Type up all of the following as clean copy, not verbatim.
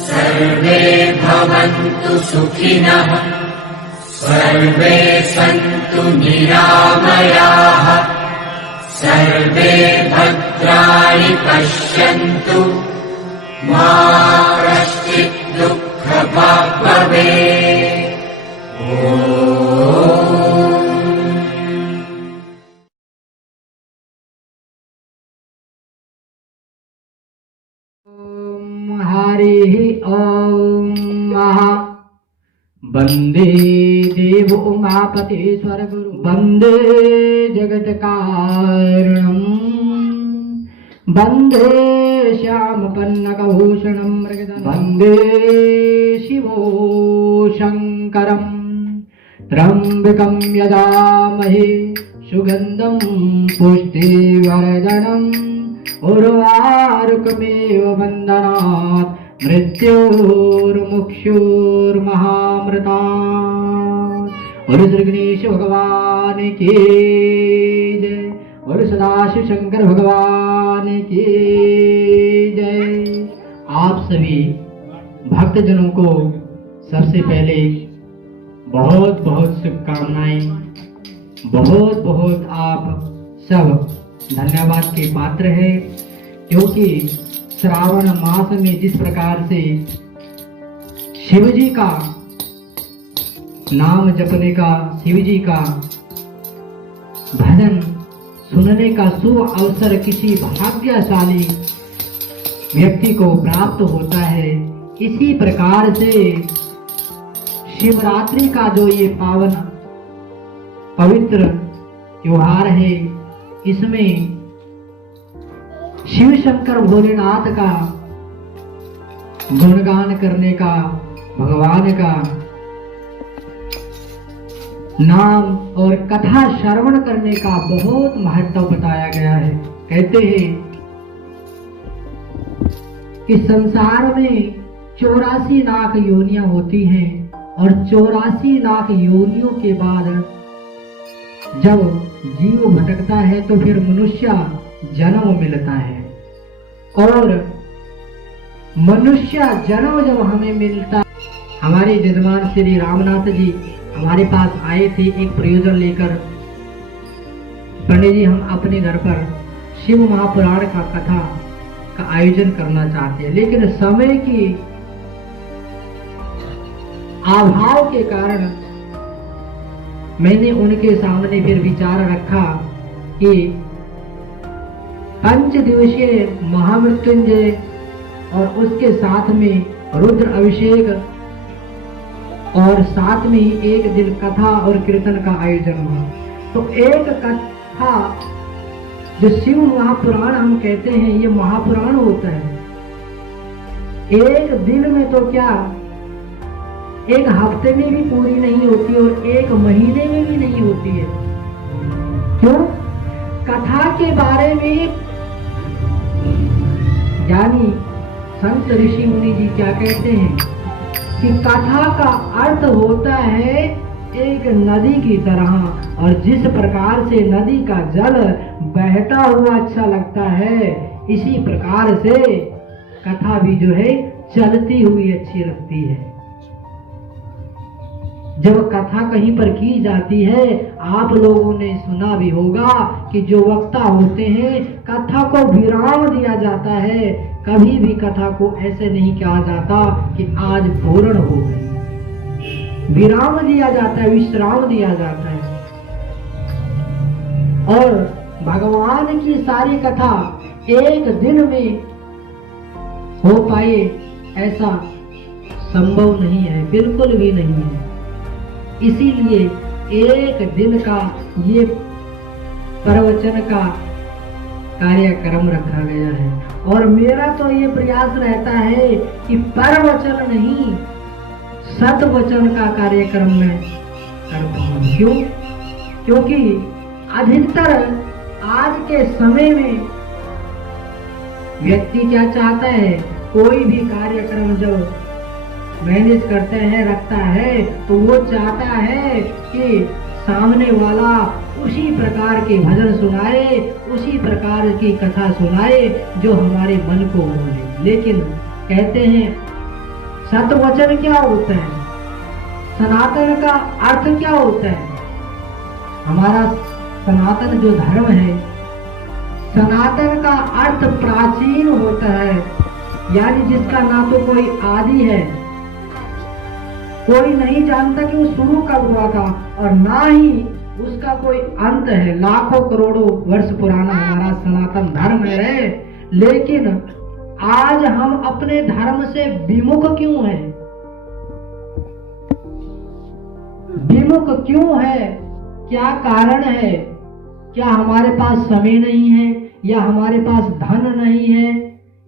सर्वे भवन्तु सुखिनः, सर्वे सन्तु निरामयाः, सर्वे भद्राणि पश्यन्तु, मा कश्चित् दुःखभाग् भवेत्। हरिः ॐ। वन्दे देव उमापतेश्वर गुरु, वन्दे जगत्कारणम्, वन्दे श्यामपन्नकभूषणं मृगधरं, वन्दे शिवो शङ्करम्। त्र्यम्बकं यजामहे सुगन्धं पुष्टिवर्धनम्, उर्वारुकमेव बन्धनात् मृत्योर्मुक्षुर्महामृतात्। और श्री गणेश भगवान की जय, और सदाशिव शंकर भगवान की जय। आप सभी भक्तजनों को सबसे पहले बहुत बहुत शुभकामनाएं। बहुत बहुत आप सब धन्यवाद के पात्र है, क्योंकि श्रावण मास में जिस प्रकार से शिव जी का नाम जपने का, शिव जी का भजन सुनने का शुभ अवसर किसी भाग्यशाली व्यक्ति को प्राप्त होता है, इसी प्रकार से शिवरात्रि का जो ये पावन पवित्र त्योहार है, इसमें शिव शंकर भोलेनाथ का गुणगान करने का, भगवान का नाम और कथा श्रवण करने का बहुत महत्व बताया गया है। कहते हैं कि संसार में 84 लाख योनियां होती हैं, और 84 लाख योनियों के बाद जब जीव भटकता है तो फिर मनुष्य जन्म मिलता है। और मनुष्य जन्म जब हमें मिलता, हमारे जजमान श्री रामनाथ जी हमारे पास आए थे एक प्रयोजन लेकर। पंडित जी, हम अपने घर पर शिव महापुराण का कथा का आयोजन करना चाहते हैं, लेकिन समय की अभाव के कारण मैंने उनके सामने फिर विचार रखा कि 5 दिवसीय महामृत्युंजय और उसके साथ में रुद्र अभिषेक और साथ में ही एक दिन कथा और कीर्तन का आयोजन हुआ। तो एक कथा जो शिव महापुराण हम कहते हैं, ये महापुराण होता है। एक दिन में तो क्या, एक हफ्ते में भी पूरी नहीं होती और एक महीने में भी नहीं होती है। क्यों? कथा के बारे में यानी संत ऋषि मुनि जी क्या कहते हैं कि कथा का अर्थ होता है एक नदी की तरह, और जिस प्रकार से नदी का जल बहता हुआ अच्छा लगता है, इसी प्रकार से कथा भी जो है चलती हुई अच्छी लगती है। जब कथा कहीं पर की जाती है, आप लोगों ने सुना भी होगा कि जो वक्ता होते हैं, कथा को विराम दिया जाता है। कभी भी कथा को ऐसे नहीं कहा जाता कि आज पूर्ण हो गई, विराम दिया जाता है, विश्राम दिया जाता है। और भगवान की सारी कथा एक दिन में हो पाए ऐसा संभव नहीं है, बिल्कुल भी नहीं है। इसीलिए एक दिन का ये प्रवचन का कार्यक्रम रखा गया है। और मेरा तो ये प्रयास रहता है कि प्रवचन नहीं, सतवचन का कार्यक्रम में कर पाऊं। क्यों? क्योंकि अधिकतर आज के समय में व्यक्ति क्या चाहता है, कोई भी कार्यक्रम जब मैनेज करते हैं, रखता है, तो वो चाहता है कि सामने वाला उसी प्रकार के भजन सुनाए, उसी प्रकार की कथा सुनाए जो हमारे मन को मोहे। लेकिन कहते हैं सतवचन क्या होता है, सनातन का अर्थ क्या होता है। हमारा सनातन जो धर्म है, सनातन का अर्थ प्राचीन होता है, यानी जिसका ना तो कोई आदि है, कोई नहीं जानता कि वो शुरू कब हुआ था, और ना ही उसका कोई अंत है। लाखों करोड़ों वर्ष पुराना हमारा सनातन धर्म है। लेकिन आज हम अपने धर्म से विमुख क्यों हैं? विमुख क्यों है? क्या कारण है? क्या हमारे पास समय नहीं है, या हमारे पास धन नहीं है,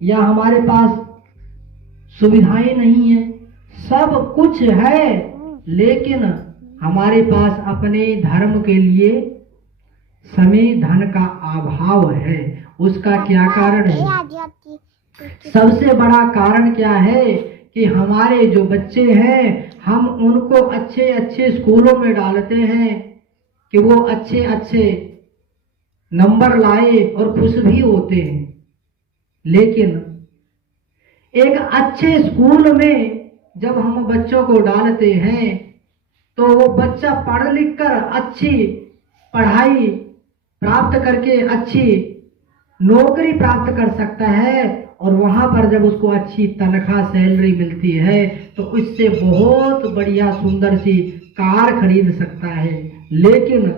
या हमारे पास सुविधाएं नहीं है? सब कुछ है, लेकिन हमारे पास अपने धर्म के लिए समय धन का अभाव है। उसका क्या कारण है? सबसे बड़ा कारण क्या है कि हमारे जो बच्चे हैं, हम उनको अच्छे अच्छे स्कूलों में डालते हैं कि वो अच्छे अच्छे नंबर लाए और खुश भी होते हैं। लेकिन एक अच्छे स्कूल में जब हम बच्चों को डालते हैं तो वो बच्चा पढ़ लिख कर अच्छी पढ़ाई प्राप्त करके अच्छी नौकरी प्राप्त कर सकता है, और वहां पर जब उसको अच्छी तनख्वाह सैलरी मिलती है तो उससे बहुत बढ़िया सुंदर सी कार खरीद सकता है। लेकिन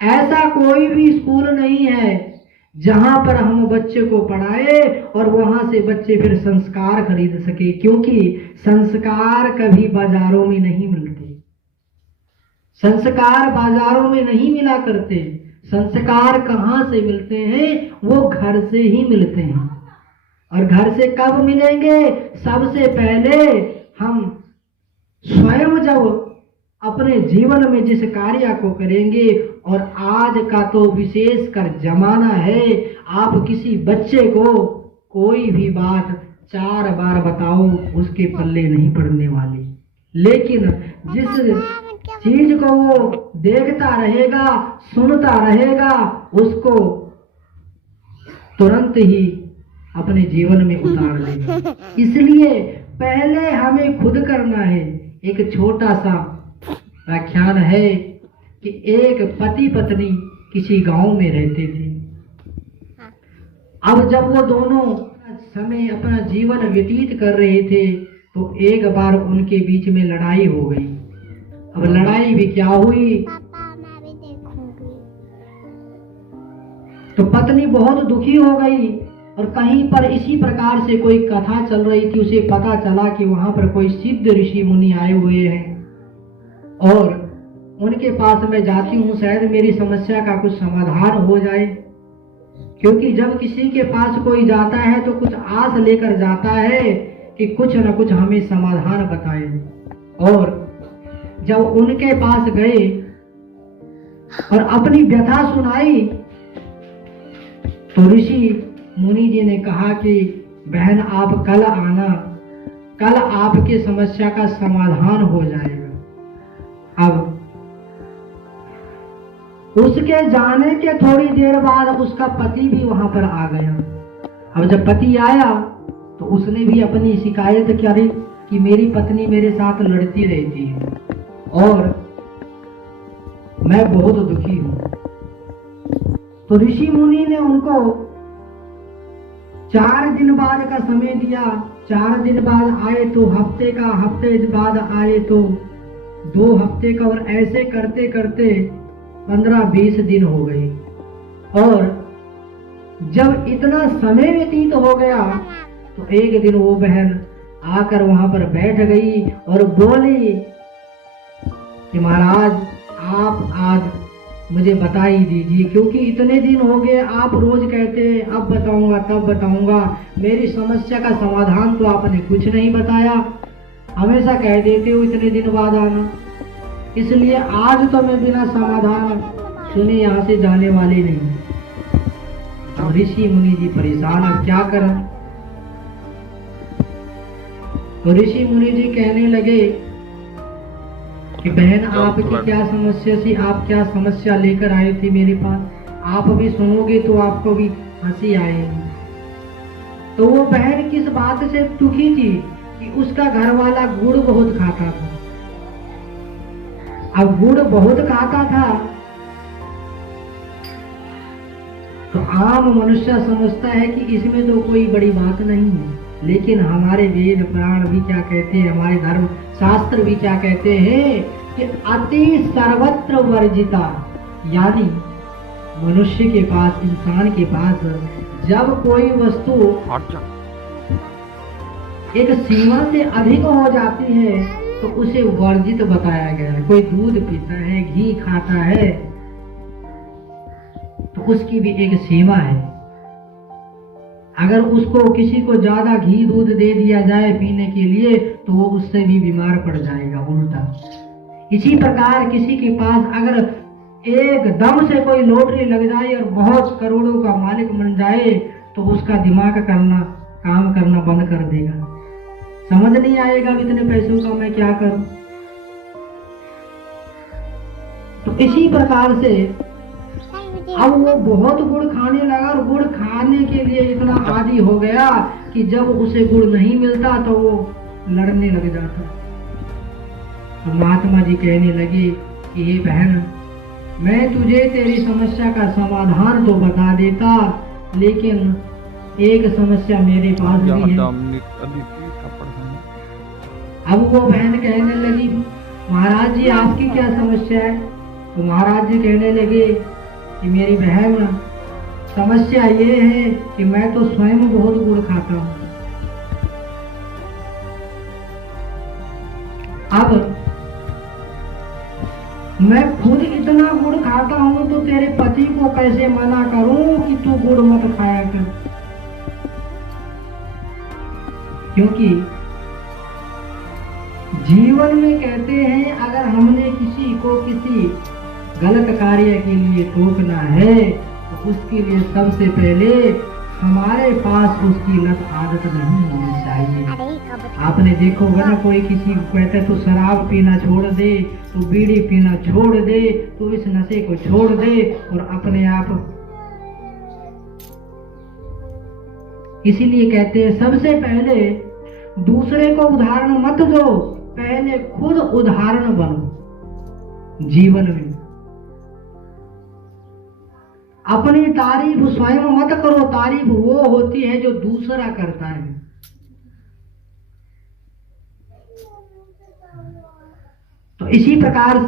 ऐसा कोई भी स्कूल नहीं है जहां पर हम बच्चे को पढ़ाए और वहां से बच्चे फिर संस्कार खरीद सके, क्योंकि संस्कार कभी बाजारों में नहीं मिलते। संस्कार बाजारों में नहीं मिला करते। संस्कार कहाँ से मिलते हैं? वो घर से ही मिलते हैं। और घर से कब मिलेंगे? सबसे पहले हम स्वयं जब अपने जीवन में जिस कार्य को करेंगे, और आज का तो विशेष कर जमाना है, आप किसी बच्चे को कोई भी बात 4 बार बताओ उसके पल्ले नहीं पड़ने वाली। लेकिन जिस चीज को वो देखता रहेगा, सुनता रहेगा, उसको तुरंत ही अपने जीवन में उतार लेगा। इसलिए पहले हमें खुद करना है। एक छोटा सा व्याख्यान है कि एक पति पत्नी किसी गांव में रहते थे। अब जब वो दोनों समय अपना जीवन व्यतीत कर रहे थे तो एक बार उनके बीच में लड़ाई हो गई। अब लड़ाई भी क्या हुई, तो पत्नी बहुत दुखी हो गई, और कहीं पर इसी प्रकार से कोई कथा चल रही थी। उसे पता चला कि वहां पर कोई सिद्ध ऋषि मुनि आए हुए हैं, और उनके पास मैं जाती हूँ, शायद मेरी समस्या का कुछ समाधान हो जाए। क्योंकि जब किसी के पास कोई जाता है तो कुछ आस लेकर जाता है कि कुछ न कुछ हमें समाधान बताए। और जब उनके पास गए और अपनी व्यथा सुनाई तो ऋषि मुनि जी ने कहा कि बहन आप कल आना, कल आपकी समस्या का समाधान हो जाएगा। अब उसके जाने के थोड़ी देर बाद उसका पति भी वहां पर आ गया। अब जब पति आया तो उसने भी अपनी शिकायत करी कि मेरी पत्नी मेरे साथ लड़ती रहती है और मैं बहुत दुखी हूं। तो ऋषि मुनि ने उनको 4 दिन बाद का समय दिया। 4 दिन बाद आए तो हफ्ते का, हफ्ते बाद आए तो 2 हफ्ते का, और ऐसे करते करते 15-20 दिन हो गए। और जब इतना समय व्यतीत हो गया तो एक दिन वो बहन आकर वहां पर बैठ गई और बोली कि महाराज आप आज मुझे बता ही दीजिए, क्योंकि इतने दिन हो गए आप रोज कहते हैं अब बताऊंगा तब बताऊंगा, मेरी समस्या का समाधान तो आपने कुछ नहीं बताया, हमेशा कह देते हो इतने दिन बाद आना। इसलिए आज तो मैं बिना समाधान सुने यहाँ से जाने वाले नहीं। अब ऋषि मुनि जी परेशान, अब क्या करें। तो ऋषि मुनि जी कहने लगे कि बहन आपकी क्या समस्या थी, आप क्या समस्या लेकर आए थे मेरे पास, आप भी सुनोगे तो आपको भी हंसी आएगी। तो वो बहन किस बात से दुखी थी कि उसका घर वाला गुड़ बहुत खाता था। अब गुड़ बहुत खाता था तो आम मनुष्य समझता है कि इसमें तो कोई बड़ी बात नहीं है, लेकिन हमारे वेद पुराण भी क्या कहते हैं, हमारे धर्म शास्त्र भी क्या कहते हैं कि अति सर्वत्र वर्जिता, यानी मनुष्य के पास, इंसान के पास जब कोई वस्तु एक सीमा से अधिक हो जाती है तो उसे वर्जित बताया गया है। कोई दूध पीता है, घी खाता है, तो उसकी भी एक सीमा है। अगर उसको किसी को ज्यादा घी दूध दे दिया जाए पीने के लिए तो वो उससे भी बीमार पड़ जाएगा उल्टा। इसी प्रकार किसी के पास अगर एकदम से कोई लॉटरी लग जाए और बहुत करोड़ों का मालिक बन जाए तो उसका दिमाग काम करना बंद कर देगा, समझ नहीं आएगा इतने पैसों का मैं क्या करूं। तो इसी प्रकार से अब वो बहुत गुड़ खाने लगा और गुड़ खाने के लिए इतना आदी हो गया कि जब उसे गुड़ नहीं मिलता तो वो लड़ने लग जाता। तो महात्मा जी कहने लगे कि हे बहन, मैं तुझे तेरी समस्या का समाधान तो बता देता, लेकिन एक समस्या मेरे पास भी है। अब वो बहन कहने लगी, महाराज जी आपकी क्या समस्या है? तो महाराज जी कहने लगे कि मेरी बहन, समस्या ये है कि मैं तो स्वयं बहुत गुड़ खाता हूँ। अब मैं खुद इतना गुड़ खाता हूँ तो तेरे पति को कैसे मना करूं कि तू गुड़ मत खाया कर। क्योंकि जीवन में कहते हैं अगर हमने किसी को किसी गलत कार्य के लिए टोकना है तो उसके लिए सबसे पहले हमारे पास उसकी लत आदत नहीं होनी चाहिए। आपने देखो होगा ना, कोई किसी को कहता है तो शराब पीना छोड़ दे, तो बीड़ी पीना छोड़ दे, तो इस नशे को छोड़ दे, और अपने आप। इसीलिए कहते हैं सबसे पहले दूसरे को उदाहरण मत दो, पहले खुद उदाहरण बनो जीवन में। अपनी तारीफ स्वयं मत करो, तारीफ वो होती है जो दूसरा करता है। तो इसी प्रकार से